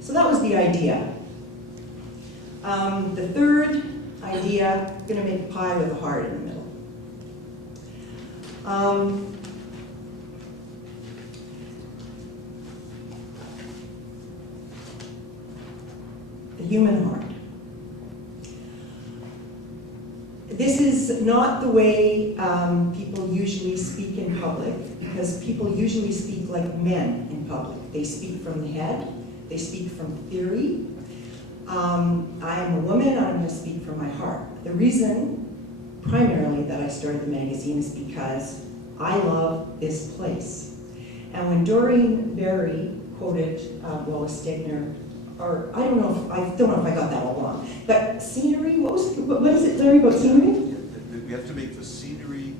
So that was the idea. The third idea, I'm going to make a pie with a heart in the middle. The human heart. This is not the way people usually speak in public, because people usually speak like men in public. They speak from the head, they speak from theory. I am a woman, I'm going to speak from my heart. The reason, primarily, that I started the magazine is because I love this place. And when Doreen Barry quoted Wallace Stegner, or I don't know if I got that all wrong, but scenery, what is it, Larry, about scenery? We have to make the scenery.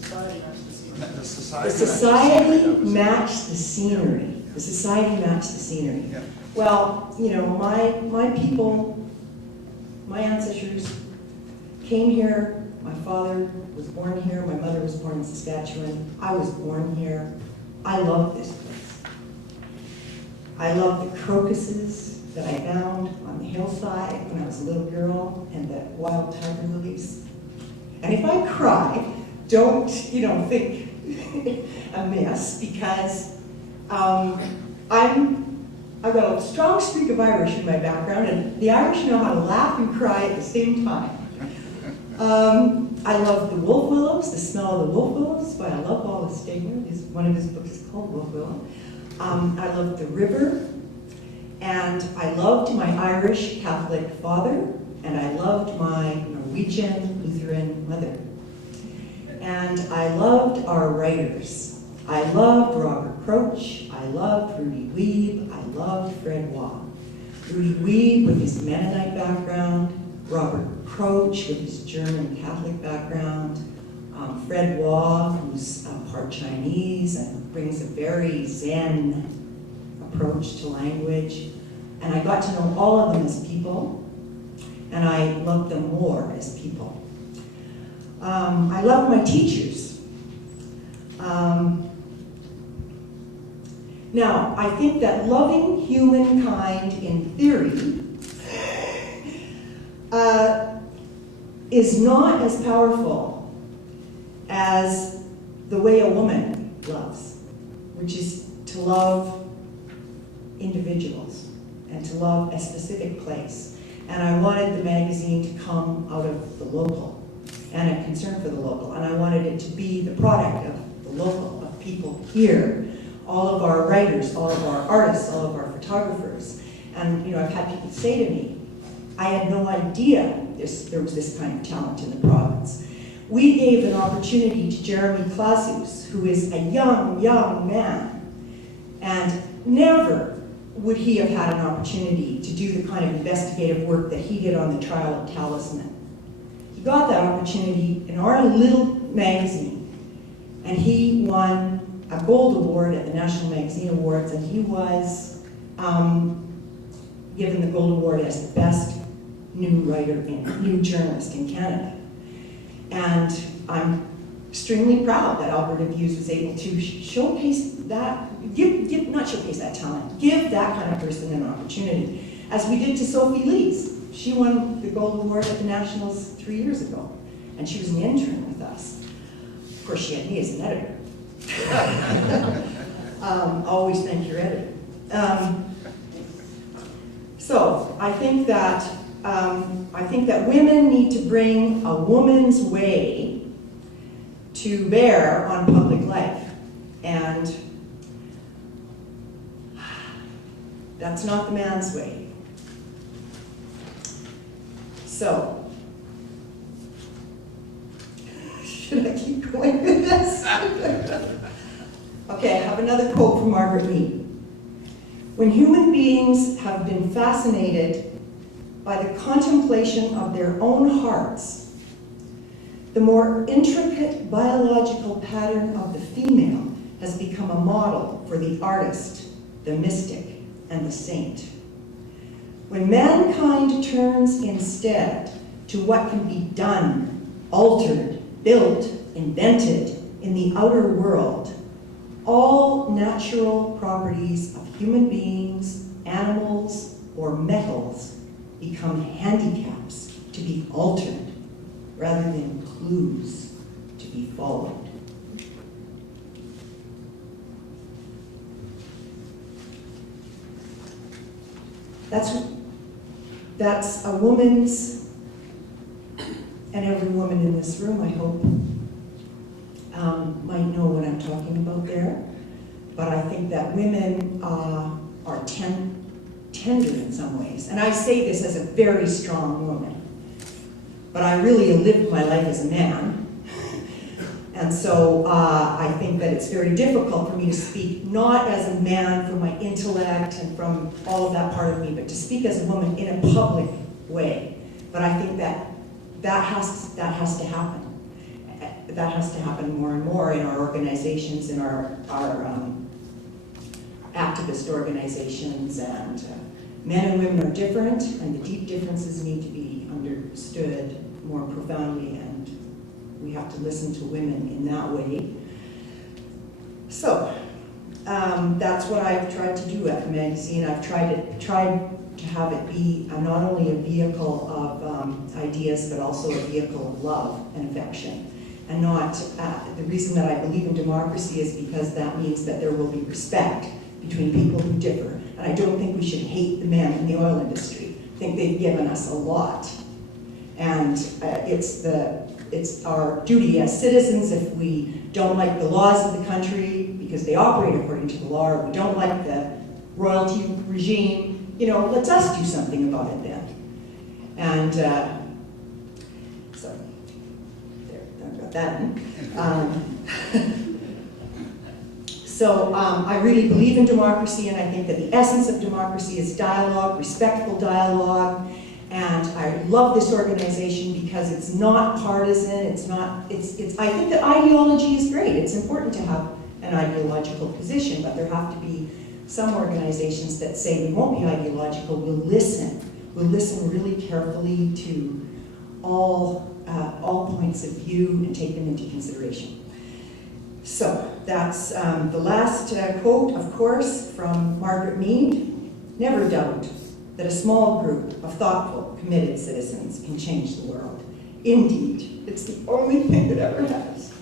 The society matched the scenery. The society matched the scenery. The society matched the scenery. Yeah. Well, you know, my people, my ancestors came here. My father was born here. My mother was born in Saskatchewan. I was born here. I love this place. I love the crocuses that I found on the hillside when I was a little girl, and the wild tiger lilies. And if I cry, don't, think amiss, because I've got a strong streak of Irish in my background, and the Irish know how to laugh and cry at the same time. I love the wolf willows, the smell of the wolf willows by Wallace Stegner. One of his books is called Wolf Willow. I love the river, and I loved my Irish Catholic father, and I loved my Norwegian Lutheran mother. And I loved our writers. I loved Robert Crouch, I loved Rudy Wiebe, I loved Fred Waugh. Rudy Wiebe with his Mennonite background, Robert Crouch with his German Catholic background, Fred Waugh, who's part Chinese and brings a very Zen approach to language. And I got to know all of them as people, and I loved them more as people. I love my teachers. Now, I think that loving humankind in theory is not as powerful as the way a woman loves, which is to love individuals and to love a specific place. And I wanted the magazine to come out of the local and a concern for the local. And I wanted it to be the product of the local, of people here, all of our writers, all of our artists, all of our photographers. And I've had people say to me, I had no idea there was this kind of talent in the province. We gave an opportunity to Jeremy Klasus, who is a young man, and never would he have had an opportunity to do the kind of investigative work that he did on the trial of Talisman. He got that opportunity in our little magazine, and he won a gold award at the National Magazine Awards, and he was given the gold award as the best new journalist in Canada. And I'm extremely proud that Alberta Views was able to showcase that, not showcase that talent, give that kind of person an opportunity, as we did to Sophie Lees. She won the gold award at the Nationals 3 years ago, and she was an intern with us. Of course, she had me as an editor. Always thank your editor. So I think that women need to bring a woman's way to bear on public life, and that's not the man's way. So, should I keep going with this? Okay, I have another quote from Margaret Mead. When human beings have been fascinated by the contemplation of their own hearts, the more intricate biological pattern of the female has become a model for the artist, the mystic, and the saint. When mankind turns instead to what can be done, altered, built, invented in the outer world, All natural properties of human beings, animals, or metals become handicaps to be altered rather than clues to be followed. That's a woman's, and every woman in this room, I hope, might know what I'm talking about there. But I think that women are tender in some ways. And I say this as a very strong woman. But I really lived my life as a man. And so I think that it's very difficult for me to speak, not as a man from my intellect and from all of that part of me, but to speak as a woman in a public way. But I think that has to happen. That has to happen more and more in our organizations, in our activist organizations. And men and women are different, and the deep differences need to be understood more profoundly, and we have to listen to women in that way. So that's what I've tried to do at the magazine. I've tried to have it be not only a vehicle of ideas, but also a vehicle of love and affection. And not, the reason that I believe in democracy is because that means that there will be respect between people who differ. And I don't think we should hate the men in the oil industry. I think they've given us a lot. And it's our duty as citizens, if we don't like the laws of the country because they operate according to the law, or we don't like the royalty regime, let's us do something about it then. And so, there, I've got that in. So I really believe in democracy, and I think that the essence of democracy is dialogue, respectful dialogue. And I love this organization because it's not partisan, I think that ideology is great. It's important to have an ideological position, but there have to be some organizations that say we won't be ideological, we'll listen. We'll listen really carefully to all points of view and take them into consideration. So that's the last quote, of course, from Margaret Mead. Never doubt that a small group of thoughtful, committed citizens can change the world. Indeed, it's the only thing that ever has.